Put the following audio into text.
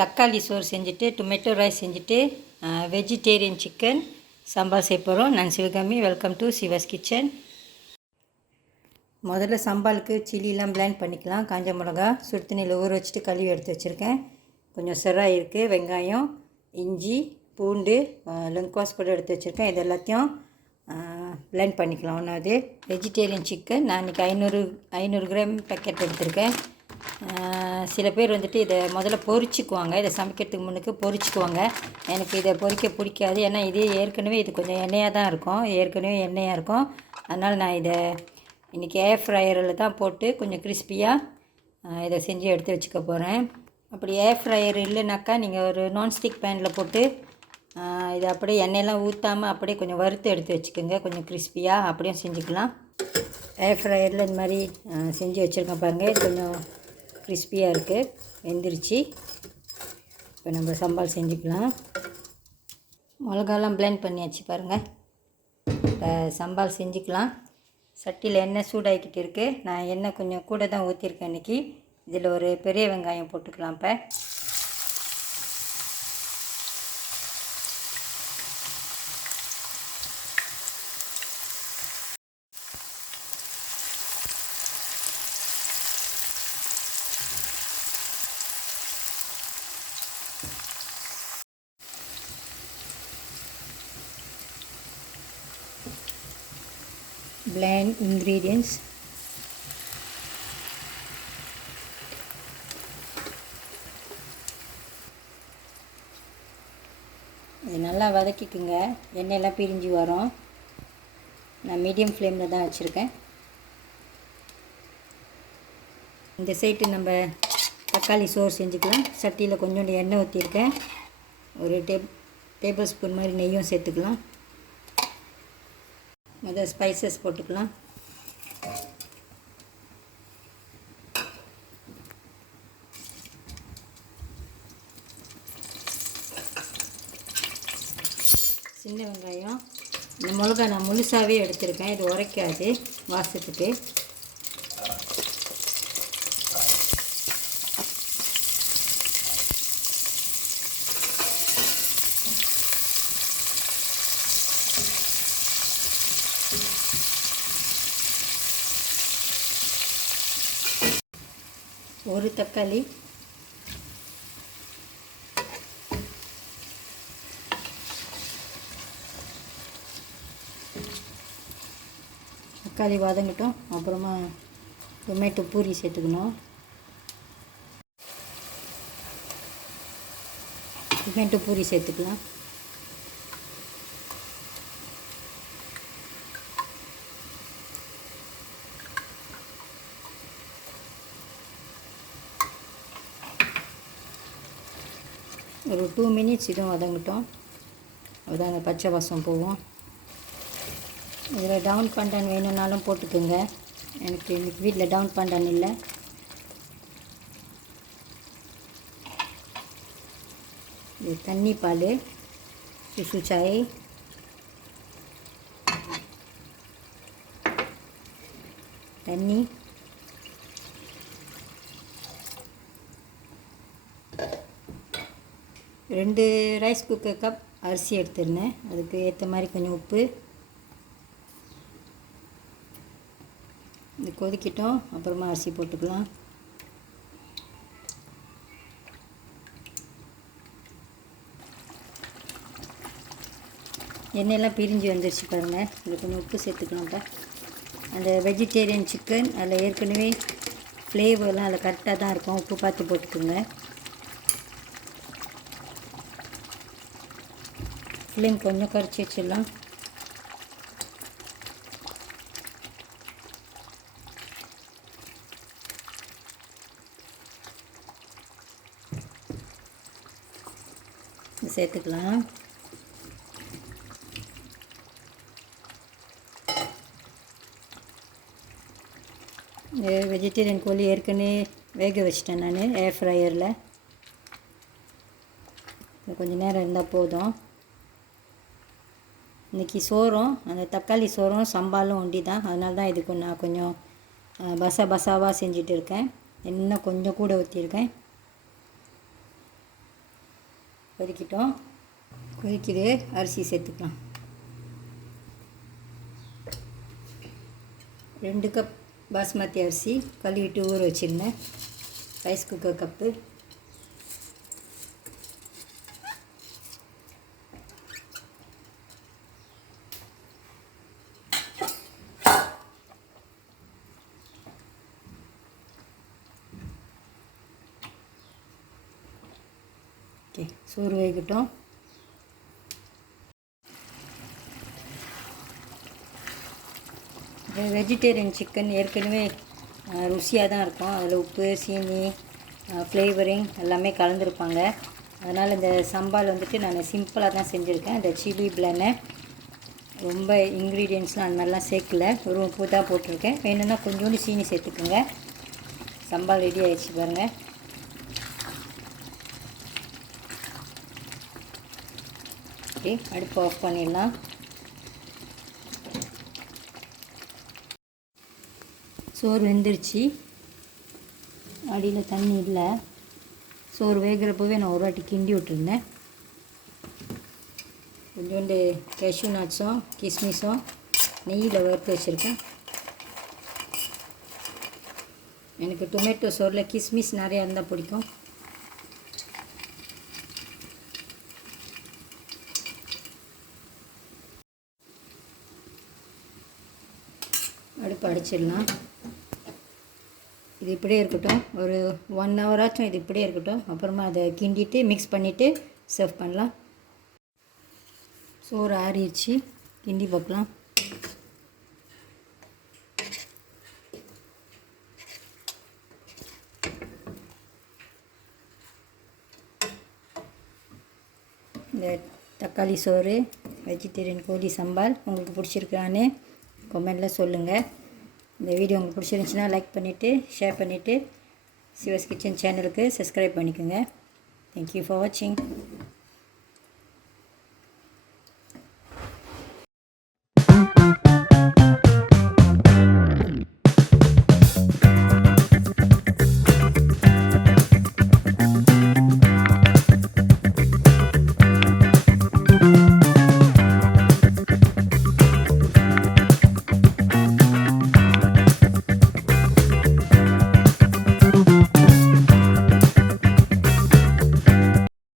தக்காளி சோறு செஞ்சுட்டு டொமேட்டோ ரைஸ் செஞ்சுட்டு வெஜிடேரியன் சிக்கன் சம்பால் செய்ய போகிறோம். நான் Sivakami. Welcome to Siva's kitchen. முதல்ல சம்பாலுக்கு சில்லிலாம் பிளெண்ட் பண்ணிக்கலாம். காஞ்ச மிளகா சுடு தண்ணியில் ஊற வச்சுட்டு கழுவி எடுத்து வச்சுருக்கேன். கொஞ்சம் செராய் இருக்குது, வெங்காயம், இஞ்சி, பூண்டு, லெங்க்வாஸ் கூட எடுத்து வச்சுருக்கேன். இது எல்லாத்தையும் பிளெண்ட் பண்ணிக்கலாம். ஒன்றாவது வெஜிடேரியன் சிக்கன் நான் இன்றைக்கி 500 கிராம் பேக்கெட் எடுத்திருக்கேன். சில பேர் வந்துட்டு இதை முதல்ல பொரிச்சுக்குவாங்க. இதை சமைக்கிறதுக்கு முன்னுக்கு பொரிச்சுக்குவாங்க. எனக்கு இதை பொரிக்க பிடிக்காது. ஏன்னா இது கொஞ்சம் எண்ணெயாக தான் இருக்கும். எண்ணெயாக இருக்கும். அதனால் நான் இதை இன்றைக்கி ஏர் ஃப்ரையரில் தான் போட்டு கொஞ்சம் கிறிஸ்பியாக இதை செஞ்சு எடுத்து வச்சுக்க போகிறேன். அப்படி ஏர் ஃப்ரையர் இல்லைனாக்கா நீங்கள் ஒரு நான்ஸ்டிக் பேனில் போட்டு இதை அப்படியே எண்ணெயெல்லாம் ஊற்றாமல் அப்படியே கொஞ்சம் வறுத்து எடுத்து வச்சுக்கோங்க. கொஞ்சம் கிறிஸ்பியாக அப்படியும் செஞ்சுக்கலாம். ஏர் ஃப்ரையரில் இந்த மாதிரி செஞ்சு வச்சுருக்கேன் பாருங்கள். கொஞ்சம் கிறிஸ்பியாக இருக்குது, வெந்துருச்சு. இப்போ நம்ம சம்பால் செஞ்சுக்கலாம். மிளகாலாம் பிளெண்ட் பண்ணியாச்சு பாருங்கள். இப்போ சம்பால் செஞ்சுக்கலாம். சட்டியில் எண்ணெய் சூடாகிக்கிட்டு இருக்குது. நான் எண்ணெய் கொஞ்சம் கூட தான் ஊற்றிருக்கேன் இன்றைக்கி. இதில் ஒரு பெரிய வெங்காயம் போட்டுக்கலாம். இப்போ blend ingredients. இது நல்லா வதக்கிக்குங்க. எண்ணெயெல்லாம் பிரிஞ்சு வரும். நான் மீடியம் ஃப்ளேமில் தான் வச்சுருக்கேன். இந்த சைட்டு நம்ம தக்காளி சோறு செஞ்சுக்கலாம். சட்டியில் கொஞ்சோண்டு எண்ணெய் ஊற்றிருக்கேன். ஒரு டேபிள் ஸ்பூன் மாதிரி நெய்யும் சேர்த்துக்கலாம். முதல் ஸ்பைசஸ் போட்டுக்கலாம். சின்ன வெங்காயம், இந்த மிளகா நான் முழுசாகவே எடுத்திருக்கேன். இது உரைக்காது வாசத்துக்கு. ஒரு தக்காளி, தக்காளி வதங்கட்டும். அப்புறமா டொமேட்டோ பூரி சேர்த்துக்கணும். டொமேட்டோ பூரி சேர்த்துக்கலாம். ஒரு 2 மினிட்ஸ் இதுவும் வதங்கட்டும். அதுதான் அந்த பச்சை வாசம் போகும். இதில் டவுன் பண்டான் வேணும்னாலும் போட்டுக்கோங்க. எனக்கு வீட்டில் டவுன் பண்டான் இல்லை. இது தண்ணி பால், சுசு சாய், தண்ணி, ரெண்டு ரைஸ் குக்கர் கப் அரிசி எடுத்துருந்தேன். அதுக்கு ஏற்ற மாதிரி கொஞ்சம் உப்பு. இது கொதிக்கிட்டோம். அப்புறமா அரிசி போட்டுக்கலாம். எண்ணெயெல்லாம் பிரிஞ்சு வந்துருச்சு பாருங்கள். இதில் கொஞ்சம் உப்பு சேர்த்துக்கலாம்ப்பா. அந்த வெஜிடேரியன் சிக்கன் அதில் ஏற்கனவே ஃப்ளேவர்லாம் அதில் கரெக்டாக தான் இருக்கும். உப்பு பார்த்து போட்டுக்கோங்க. ஃப்ளேம் கொஞ்சம் குறைச்சி வச்சிடலாம். சேர்த்துக்கலாம். வெஜிடேரியன் கோழி ஏற்கனவே வேக வச்சிட்டேன் நான் ஏர் ஃப்ரையரில். கொஞ்சம் நேரம் இருந்தால் போதும். இன்றைக்கி சோறும் அந்த தக்காளி சோறும் சம்பாலும் ஒண்டி தான், அதனால தான் இதுக்கு நான் கொஞ்சம் பசாவாக செஞ்சுட்டு இருக்கேன். இன்னும் கொஞ்சம் கூட ஊற்றிருக்கேன். கொதிக்கிட்டோம். கொதிக்குது, அரிசி சேர்த்துக்கலாம். 2 கப் பாஸ்மதி அரிசி கழுவிட்டு ஊற வச்சுருந்தேன். Rice cooker cup. ஓகே, சோறு வேகட்டும். வெஜிடேரியன் சிக்கன் ஏற்கனவே ருசியாக தான் இருக்கும். அதில் உப்பு, சீனி, ஃப்ளேவரிங் எல்லாமே கலந்துருப்பாங்க. அதனால் இந்த சம்பால் வந்துட்டு நான் சிம்பிளாக தான் செஞ்சுருக்கேன். இந்த சில்லி பிளானை ரொம்ப இன்க்ரீடியன்ட்ஸ்லாம் அந்த மாதிரிலாம் சேர்க்கல, ஒரு உப்பு தான் போட்டிருக்கேன். வேணும்னா கொஞ்சோண்டு சீனி சேர்த்துக்குங்க. சம்பால் ரெடி ஆகிடுச்சு பாருங்கள். ஓகே, அடுப்பு ஆஃப் பண்ணிடலாம். சோறு வெந்துருச்சு. அடியில் தண்ணி இல்லை. சோறு வேகிறப்பவே நான் ஒரு வாட்டி கிண்டி விட்டுருந்தேன். கொஞ்சோண்டு கேஷ்யூ நட்ஸும் கிஸ்மிஸும் நெய்யில் வறுத்து வச்சுருக்கேன். எனக்கு டொமேட்டோ சோறில் கிஸ்மிஸ் நிறையா இருந்தால் பிடிக்கும். அடுப்பு அடிச்சிடலாம். இது இப்படியே இருக்கட்டும். ஒரு 1 ஹவராச்சும் இது இப்படியே இருக்கட்டும். அப்புறமா அதை கிண்டிட்டு மிக்ஸ் பண்ணிவிட்டு சர்வ் பண்ணலாம். சோறு ஆறிடுச்சு, கிண்டி பார்க்கலாம். இந்த தக்காளி சோறு வெஜிடேரியன் கோழி சம்பால் உங்களுக்கு பிடிச்சிருக்கான்னு கமெண்டில் சொல்லுங்கள். இந்த வீடியோ உங்களுக்கு பிடிச்சிருந்துச்சின்னா லைக் பண்ணிவிட்டு ஷேர் பண்ணிவிட்டு சிவாஸ் கிச்சன் சேனலுக்கு சப்ஸ்கிரைப் பண்ணிக்கோங்க. தேங்க்யூ ஃபார் வாட்சிங்.